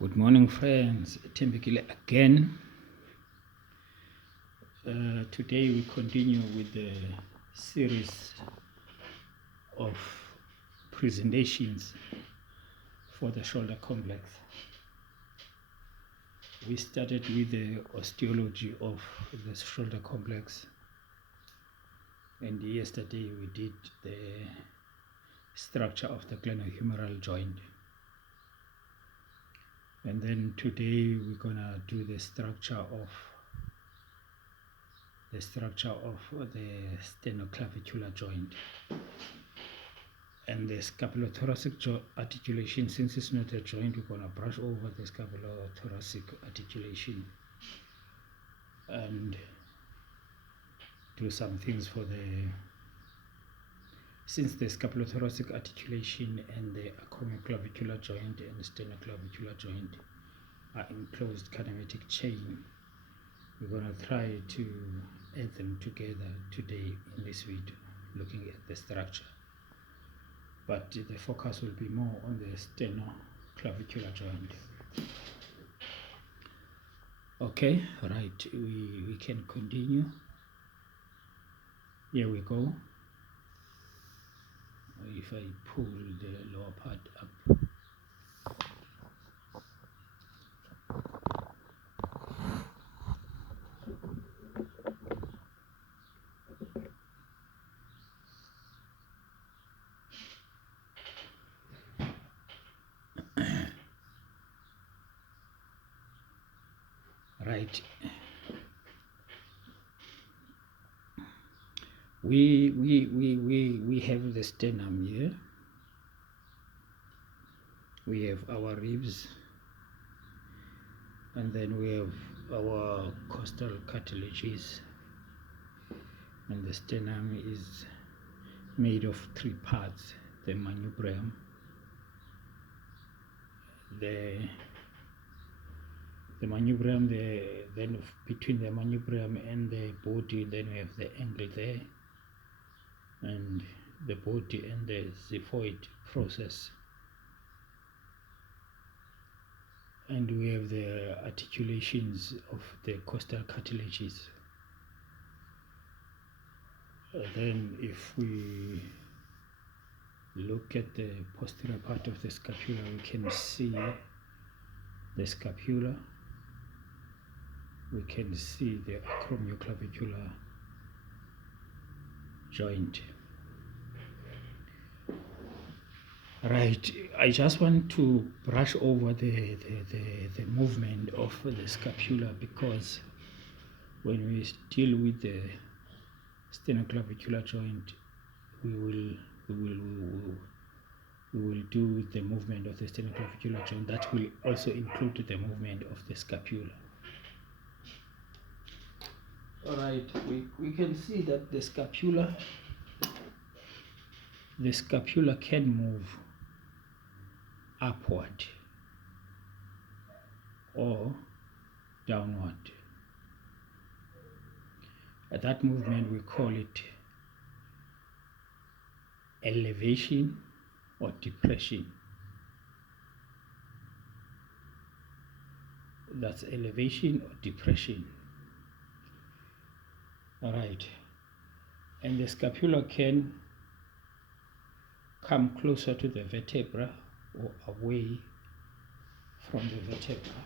Good morning, friends. Tembekile again. Today we continue with the series of presentations for the shoulder complex. We started with the osteology of the shoulder complex, and yesterday we did the structure of the glenohumeral joint. And then today we're gonna do the structure of the sternoclavicular joint and the scapulothoracic articulation. Since it's not a joint, we're gonna brush over the scapulothoracic articulation and do some things for since the scapulothoracic articulation and the acromioclavicular joint and the sternoclavicular joint are in closed kinematic chain, we're going to try to add them together today in this video, looking at the structure. But the focus will be more on the sternoclavicular joint. Okay, right, we can continue. Here we go. If I pull the lower part up. Right. We have the sternum here. We have our ribs, and then we have our costal cartilages, and the sternum is made of three parts: the manubrium, then between the manubrium and the body, then we have the angle there, and the body and the xiphoid process, and we have the articulations of the costal cartilages. Then if we look at the posterior part of the scapula, we can see the scapula, we can see the acromioclavicular joint. Right, I just want to brush over the movement of the scapula, because when we deal with the sternoclavicular joint, we will do the movement of the sternoclavicular joint. That will also include the movement of the scapula. All right, we can see that the scapula can move upward or downward. At that movement we call it elevation or depression. That's elevation or depression. All right, and the scapula can come closer to the vertebra or away from the vertebra.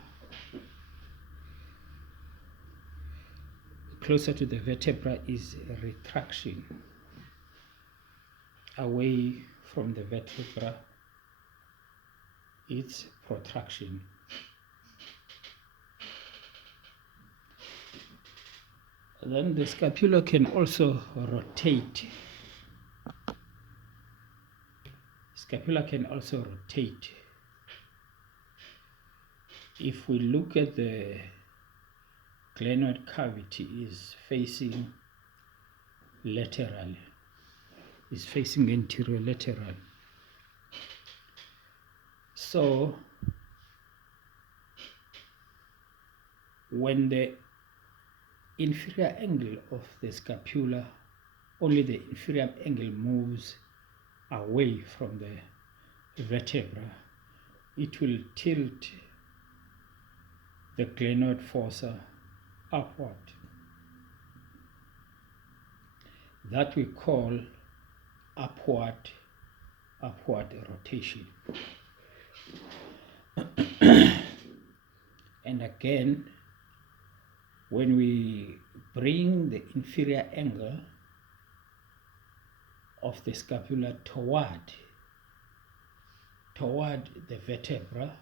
Closer to the vertebra is retraction. Away from the vertebra, it's protraction. Then the scapula can also rotate. Scapula can also rotate. If we look at the glenoid cavity, is facing laterally, is facing anterior lateral. So when the inferior angle of the scapula, only the inferior angle moves away from the vertebra, it will tilt the glenoid fossa upward. That we call upward rotation. And again, when we bring the inferior angle of the scapula toward the vertebra,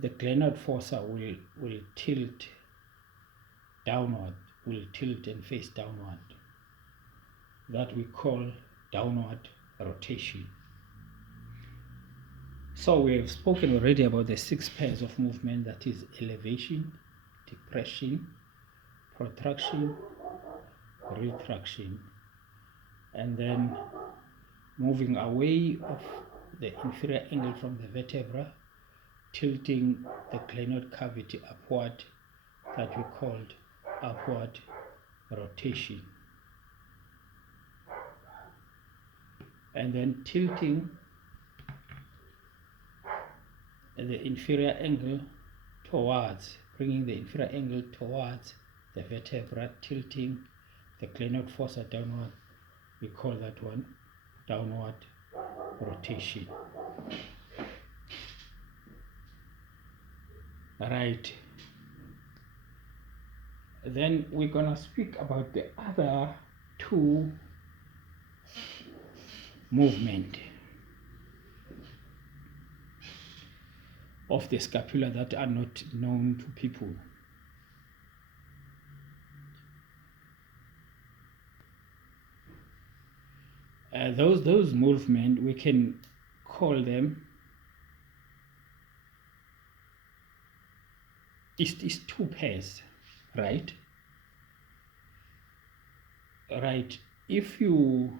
the glenoid fossa will tilt downward, will tilt and face downward. That we call downward rotation. So we have spoken already about the 6 pairs of movement, that is elevation, depression, protraction, retraction, and then moving away of the inferior angle from the vertebra, tilting the glenoid cavity upward, that we called upward rotation. And then tilting the inferior angle towards, bringing the inferior angle towards the vertebra, tilting the glenoid fossa downward, we call that one downward rotation. Right. Then we're gonna speak about the other 2 movement of the scapula that are not known to people. Those movements, we can call them is 2 pairs, right? Right. If you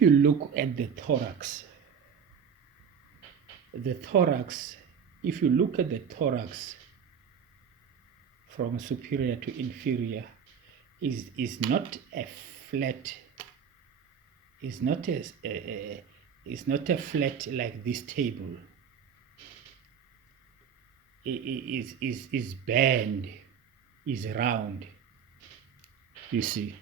look at the thorax, if you look at the thorax from superior to inferior, is not a flat, is not a flat like this table. Is bend, is round, you see.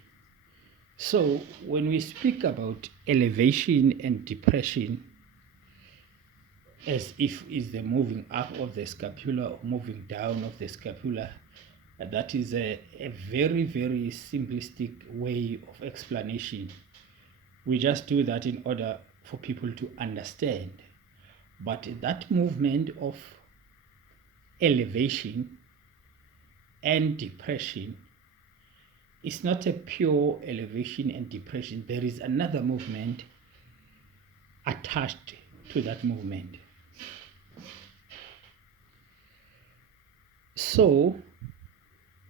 So when we speak about elevation and depression, as if is the moving up of the scapula or moving down of the scapula, that is a very, very simplistic way of explanation. We just do that in order for people to understand. But that movement of elevation and depression is not a pure elevation and depression. There is another movement attached to that movement. So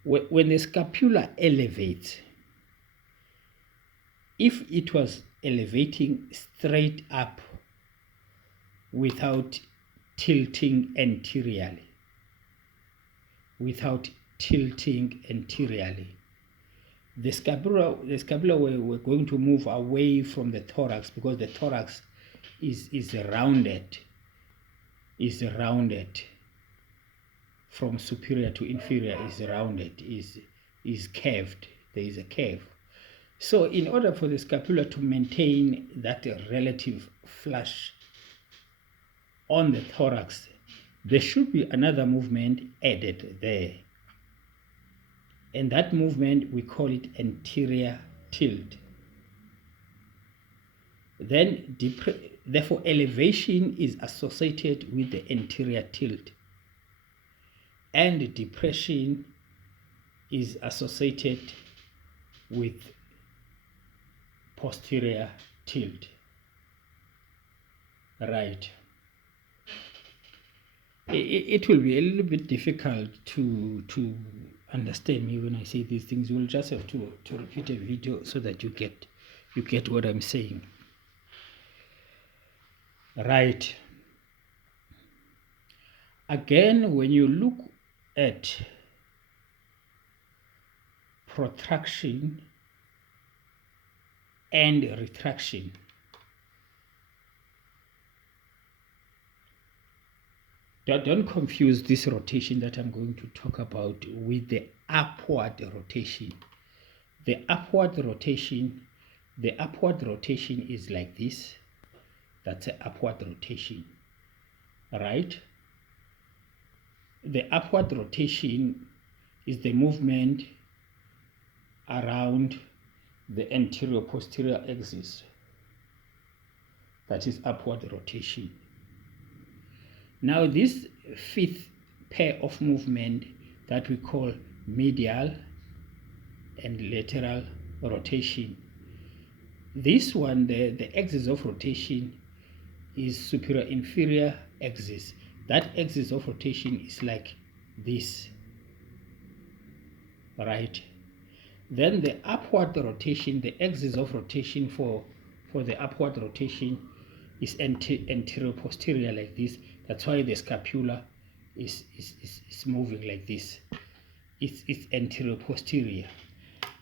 when the scapula elevates, if it was elevating straight up without tilting anteriorly, the scapula we're going to move away from the thorax, because the thorax is rounded from superior to inferior, is rounded, is curved. There is a curve. So in order for the scapula to maintain that relative flush on the thorax, there should be another movement added there. And that movement, we call it anterior tilt. Then therefore elevation is associated with the anterior tilt, and depression is associated with posterior tilt. Right. It will be a little bit difficult to understand me when I say these things. You will just have to repeat a video so that you get what I'm saying. Right. Again, when you look at protraction and retraction. Don't confuse this rotation that I'm going to talk about with the upward rotation. The upward rotation is like this. That's an upward rotation, right? The upward rotation is the movement around the anterior posterior axis. That is upward rotation. Now this fifth pair of movement that we call medial and lateral rotation. This one, the axis of rotation is superior inferior axis. That axis of rotation is like this, right? Then the upward rotation, the axis of rotation for the upward rotation is anterior posterior like this. That's why the scapula is moving like this. It's anterior posterior.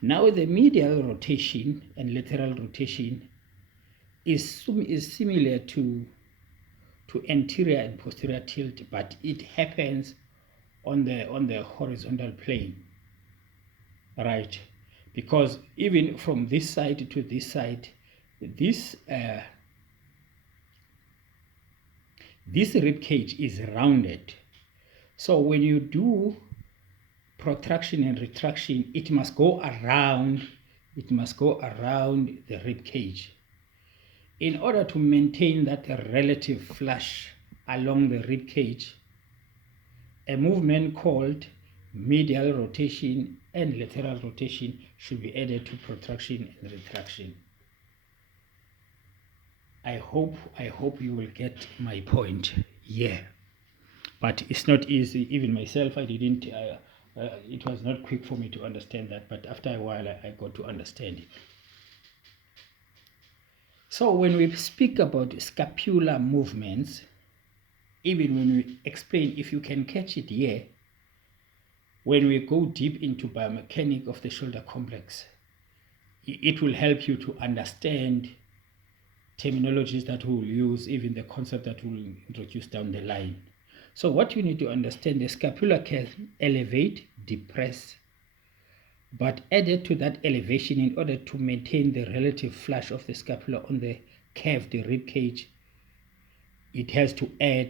Now the medial rotation and lateral rotation is similar to anterior and posterior tilt, but it happens on the horizontal plane, right? Because even from this side to this side, this rib cage is rounded. So when you do protraction and retraction, it must go around the rib cage. In order to maintain that relative flush along the rib cage, a movement called medial rotation and lateral rotation should be added to protraction and retraction. I hope you will get my point here. But it's not easy. Even myself, I didn't. It was not quick for me to understand that. But after a while, I got to understand it. So when we speak about scapular movements, even when we explain, if you can catch it here, when we go deep into biomechanics of the shoulder complex, it will help you to understand terminologies that we will use, even the concept that we will introduce down the line. So what you need to understand, the scapula can elevate, depress, but added to that elevation, in order to maintain the relative flush of the scapula on the curved rib cage, it has to add